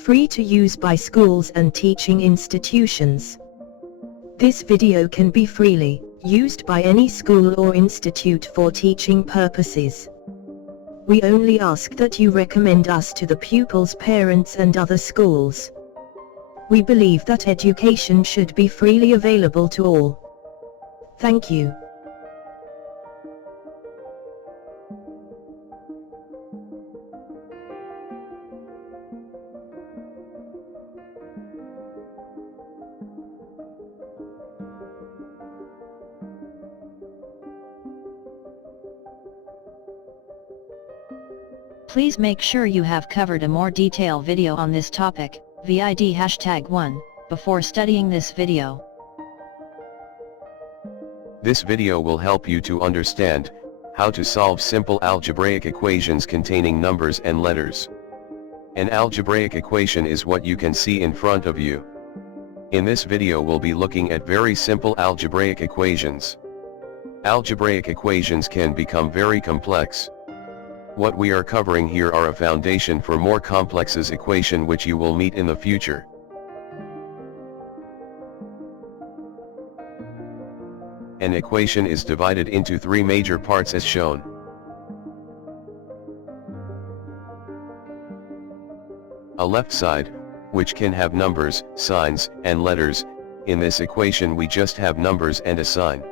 free to use by schools and teaching institutions. This video can be freely used by any school or institute for teaching purposes. We only ask that you recommend us to the pupils' parents and other schools. We believe that education should be freely available to all. Thank you. Please make sure you have covered a more detailed video on this topic, VID #1, before studying this video. This video will help you to understand how to solve simple algebraic equations containing numbers and letters. An algebraic equation is what you can see in front of you. In this video we'll be looking at very simple algebraic equations. Algebraic equations can become very complex. What we are covering here are a foundation for more complexes equation which you will meet in the future. An equation is divided into three major parts as shown. A left side, which can have numbers, signs, and letters. In this equation we just have numbers and a sign.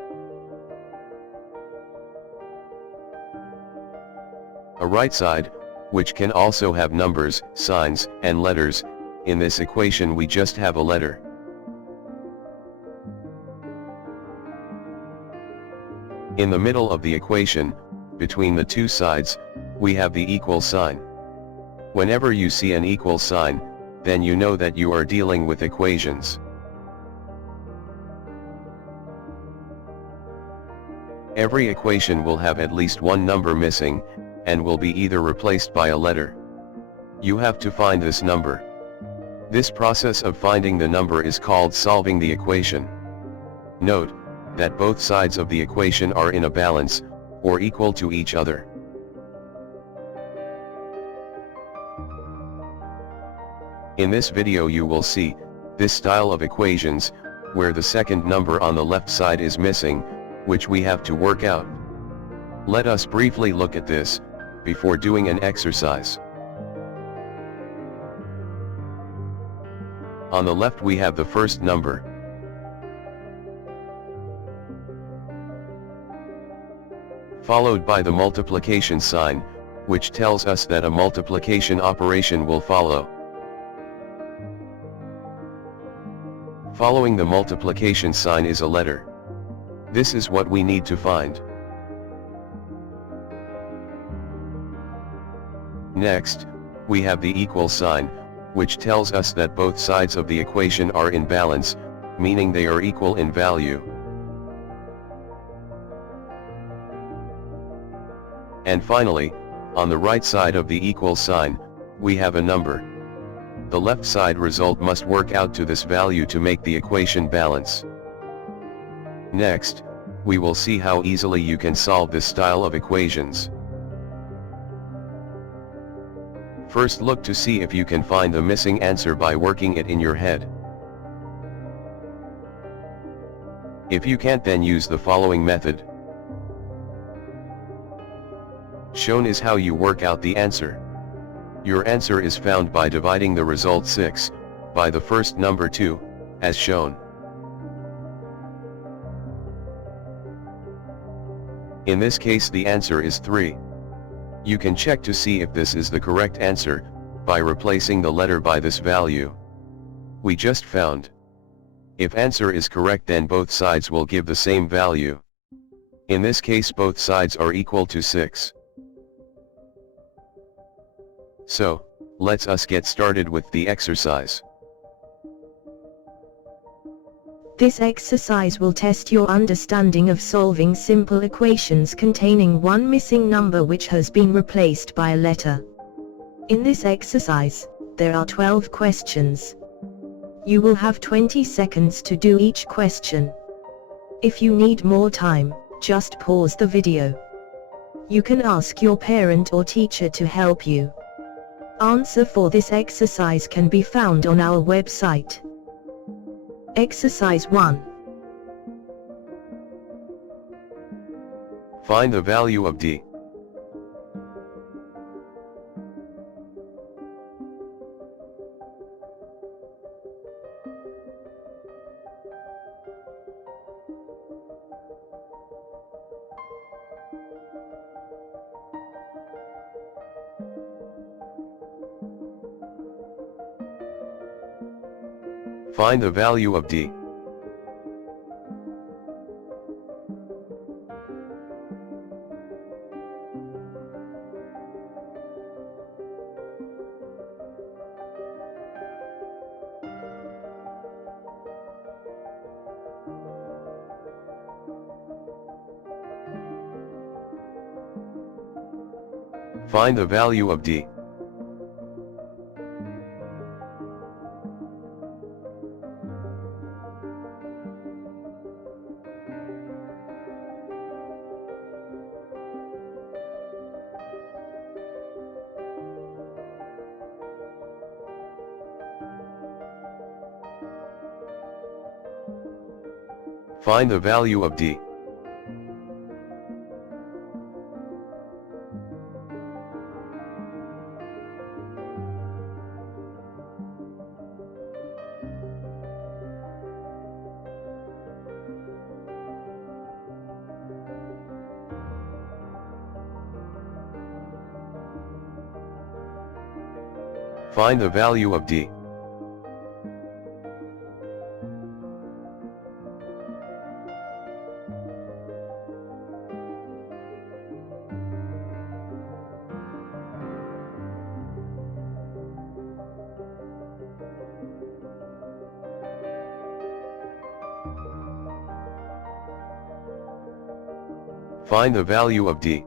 A right side, which can also have numbers, signs, and letters. In this equation we just have a letter. In the middle of the equation, between the two sides, we have the equal sign. Whenever you see an equal sign, then you know that you are dealing with equations. Every equation will have at least one number missing, and will be either replaced by a letter. You have to find this number. This process of finding the number is called solving the equation. Note that both sides of the equation are in a balance, or equal to each other. In this video you will see this style of equations, where the second number on the left side is missing, which we have to work out. Let us briefly look at this before doing an exercise. On the left we have the first number. Followed by the multiplication sign, which tells us that a multiplication operation will follow. Following the multiplication sign is a letter. This is what we need to find. Next, we have the equal sign, which tells us that both sides of the equation are in balance, meaning they are equal in value. And finally, on the right side of the equal sign, we have a number. The left side result must work out to this value to make the equation balance. Next, we will see how easily you can solve this style of equations. First look to see if you can find the missing answer by working it in your head. If you can't, then use the following method. Shown is how you work out the answer. Your answer is found by dividing the result 6 by the first number 2, as shown. In this case the answer is 3. You can check to see if this is the correct answer by replacing the letter by this value we just found. If answer is correct, then both sides will give the same value. In this case both sides are equal to 6. So, let's us get started with the exercise. This exercise will test your understanding of solving simple equations containing one missing number which has been replaced by a letter. In this exercise, there are 12 questions. You will have 20 seconds to do each question. If you need more time, just pause the video. You can ask your parent or teacher to help you. Answer for this exercise can be found on our website. Exercise 1. Find the value of D. Find the value of D. Find the value of D. Find the value of D. Find the value of D.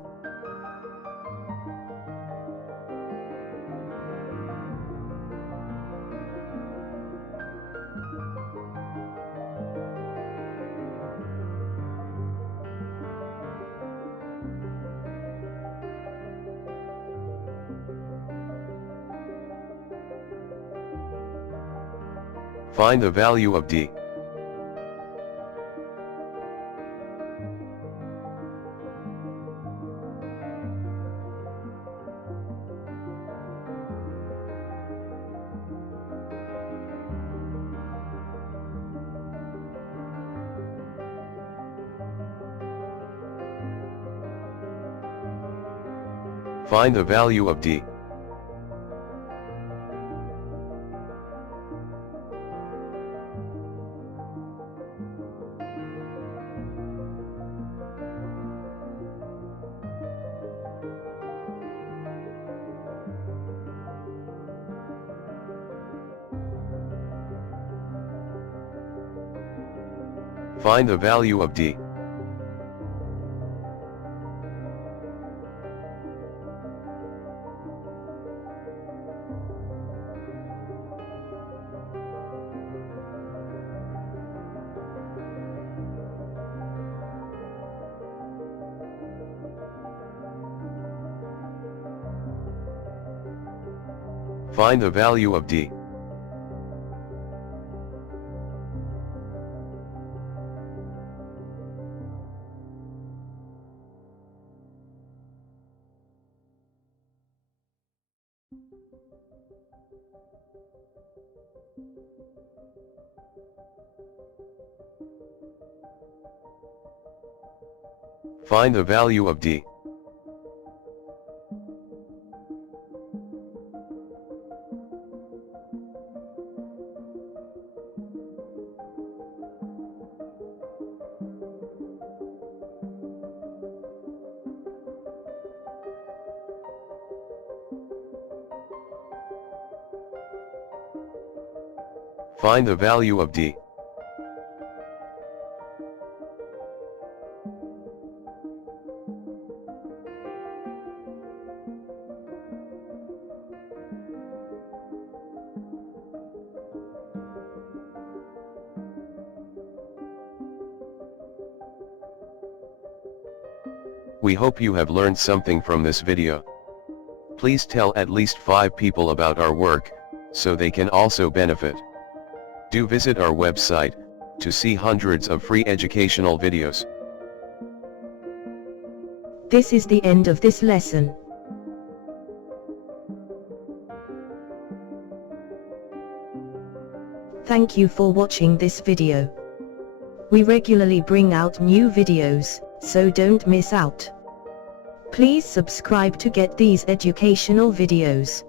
Find the value of D. Find the value of D. Find the value of D. Find the value of D. Find the value of D. Find the value of D. Find the value of D. We hope you have learned something from this video. Please tell at least 5 people about our work, so they can also benefit. Do visit our website, to see hundreds of free educational videos. This is the end of this lesson. Thank you for watching this video. We regularly bring out new videos, so don't miss out. Please subscribe to get these educational videos.